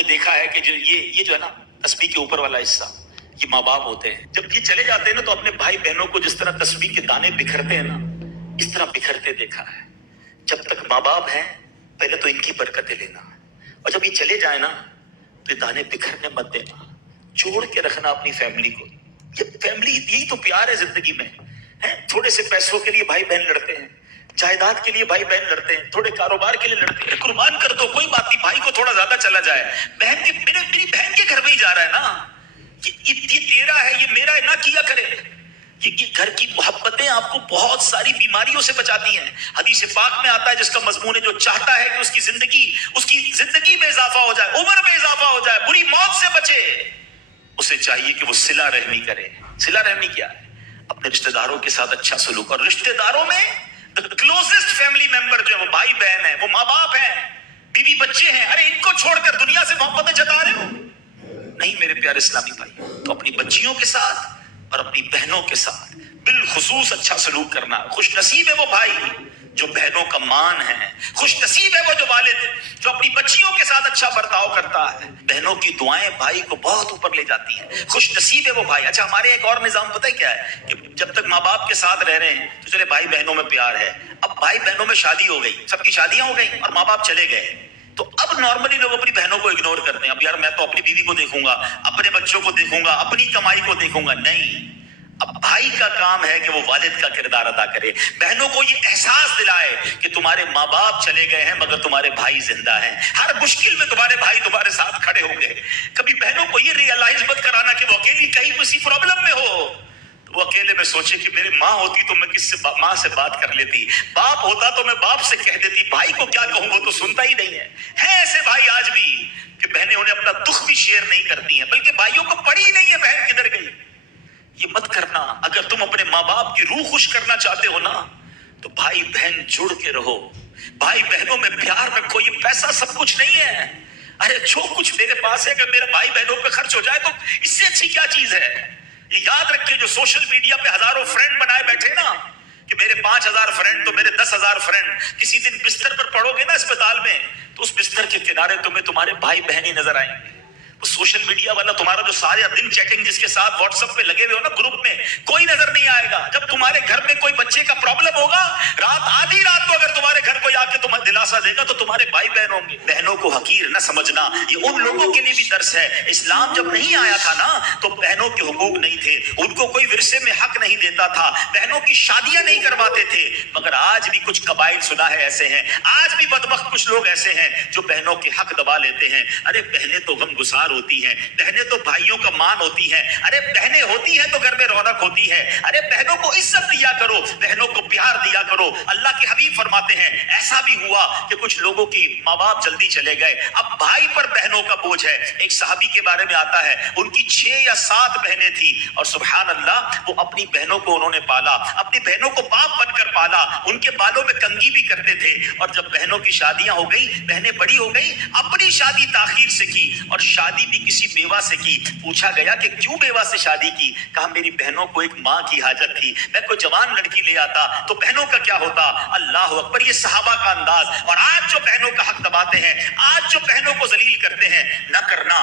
نے دیکھا ہے کہ جو یہ جو ہے نا تسبیح کے اوپر والا حصہ، یہ ماں باپ ہوتے ہیں. جب یہ چلے جاتے ہیں نا تو اپنے بھائی بہنوں کو جس طرح تسبیح کے دانے بکھرتے ہیں نا، اس طرح بکھرتے دیکھا ہے. جب تک ماں باپ ہیں پہلے تو ان کی برکتیں لینا، اور جب یہ چلے جائیں نا تو یہ دانے بکھرنے مت دینا، جوڑ کے رکھنا اپنی فیملی کو. یہ فیملی، یہی تو پیار ہے زندگی میں. تھوڑے سے پیسوں کے لیے بھائی بہن لڑتے ہیں، جائیداد کے لیے بھائی بہن لڑتے ہیں، تھوڑے کاروبار کے لیے لڑتے ہیں. قربان کر دو، کوئی بات نہیں، بھائی کو تھوڑا زیادہ چلا جائے. بہن کے میری بہن کے گھر میں ہی جا رہا ہے نا، یہ تیرا ہے، یہ میرا ہے، نہ کیا کرے. یہ گھر کی محبتیں آپ کو بہت ساری بیماریوں سے بچاتی ہیں. حدیث پاک میں آتا ہے جس کا مضمون ہے جو چاہتا ہے کہ اس کی زندگی میں اضافہ ہو جائے، عمر میں اضافہ ہو جائے، بری موت سے بچے، اسے چاہیے کہ وہ صلہ رحمی کرے. صلہ رحمی کیا ہے؟ اپنے رشتہ داروں کے ساتھ اچھا سلوک. اور رشتہ داروں میں کلوزسٹ فیملی ممبر جو ہے وہ بھائی بہن ہیں، وہ ماں باپ ہیں، بیوی بچے ہیں. ارے ان کو چھوڑ کر دنیا سے محبتیں جتا رہے ہو؟ نہیں میرے پیارے اسلامی بھائی، تو اپنی بچیوں کے ساتھ اور اپنی بہنوں کے ساتھ بالخصوص اچھا سلوک کرنا. خوش نصیب ہے وہ بھائی جو بہنوں کا مان ہے، خوش نصیب ہے وہ جو والد جو اپنی بچیوں کے ساتھ اچھا برتاؤ کرتا ہے. بہنوں کی دعائیں بھائی کو بہت اوپر لے جاتی ہیں. خوش نصیب ہے وہ بھائی. اچھا، ہمارے ایک اور نظام پتہ ہے کیا ہے کہ جب تک ماں باپ کے ساتھ رہ رہے ہیں تو چلے بھائی بہنوں میں پیار ہے. اب بھائی بہنوں میں شادی ہو گئی، سب کی شادیاں ہو گئی اور ماں باپ چلے گئے، تو اب نارملی لوگ اپنی بہنوں کو اگنور کرتے ہیں. اب یار میں تو اپنی بیوی کو دیکھوں گا، اپنے بچوں کو دیکھوں گا، اپنی کمائی کو دیکھوں گا. نہیں، اب بھائی کا کام ہے کہ وہ والد کا کردار ادا کرے. بہنوں کو یہ احساس دلائے کہ تمہارے ماں باپ چلے گئے ہیں مگر تمہارے بھائی زندہ ہیں. ہر مشکل میں تمہارے بھائی تمہارے ساتھ کھڑے ہوں گے. کبھی بہنوں کو یہ ریئلائز مت کرانا کہ وہ اکیلی کہیں کسی پرابلم میں ہو، وہ اکیلے میں سوچے کہ میری ماں ہوتی تو میں کس سے ماں سے بات کر لیتی، باپ ہوتا تو میں باپ سے کہہ دیتی. بھائی کو کیا کہوں، وہ تو سنتا ہی نہیں ہے. ایسے بھائی آج بھی کہ بہنیں انہیں اپنا دکھ بھی شیئر نہیں کرتی ہیں، بلکہ بھائیوں کو پڑی ہی نہیں ہے بہن کدھر گئی. یہ مت کرنا. اگر تم اپنے ماں باپ کی روح خوش کرنا چاہتے ہو نا تو بھائی بہن جڑ کے رہو، بھائی بہنوں میں پیار رکھو. یہ پیسہ سب کچھ نہیں ہے. ارے جو کچھ میرے پاس ہے اگر میرے بھائی بہنوں پہ خرچ ہو جائے تو اس سے اچھی کیا چیز ہے. یہ یاد رکھے جو سوشل میڈیا پہ ہزاروں فرینڈ بنائے بیٹھے نا کہ میرے 5,000 فرینڈ تو میرے 10,000 فرینڈ، کسی دن بستر پر پڑو گے نا اسپتال میں تو اس بستر کے کنارے تمہیں تمہارے بھائی بہن ہی نظر آئیں گے. وہ سوشل میڈیا والا تمہارا جو سارے دن چیٹنگ جس کے ساتھ واٹس ایپ پہ لگے ہوئے ہو نا گروپ میں، کوئی نظر نہیں آئے گا. جب تمہارے گھر میں کوئی بچے کا پرابلم ہوگا، آدھی رات کو اگر تمہارے گھر کوئی آ کے تمہیں دلاسا دے گا تو تمہارے بھائی بہن ہوں گے. بہنوں کو حقیر نہ سمجھنا، یہ ان لوگوں کے لیے بھی درس ہے. اسلام جب نہیں آیا تھا نا تو بہنوں کے حقوق نہیں تھے، ان کو کوئی ورثے میں حق نہیں دیتا تھا، بہنوں کی شادیاں نہیں کرواتے تھے. مگر آج بھی کچھ قبائل سنا ہے ایسے ہیں، آج بھی بدبخت کچھ لوگ ایسے ہیں جو بہنوں کے حق دبا لیتے ہیں. ارے بہنیں تو غم گسار ہوتی ہیں، بہنیں تو بھائیوں کا مان ہوتی ہیں. ارے بہنیں ہوتی ہیں تو گھر میں رونق ہوتی ہے. ارے بہنوں کو عزت دیا کرو، بہنوں کو پیار دیا کرو. اللہ کے حبیب فرماتے ہیں ایسا بھی ہوا کہ کچھ لوگوں کی ماں باپ جلدی چلے گئے، اب بھائی پر بہنوں کا بوجھ ہے. ایک صحابی کے بارے میں آتا ہے ان کی 6 یا 7 بہنیں تھیں اور سبحان اللہ وہ اپنی بہنوں کو انہوں نے پالا، اپنی بہنوں کو باپ بن کر پالا، ان کے بالوں میں کنگھی بھی کرتے تھے. اور جب بہنوں کی شادیاں ہو گئی، بہنیں بڑی ہو گئی، اپنی شادی تاخیر سے کی اور شادی بھی کسی بیوہ سے کی. پوچھا گیا کہ کیوں بیوہ سے شادی کی؟ کہا میری بہنوں کو ایک ماں کی حاجت تھی، میں کوئی جوان لڑکی لے آتا تو بہنوں کا کیا ہوتا. اللہ اکبر، یہ صحابہ کا انداز. اور آج جو بہنوں کا حق دباتے ہیں، آج جو بہنوں کو ذلیل کرتے ہیں، نہ کرنا.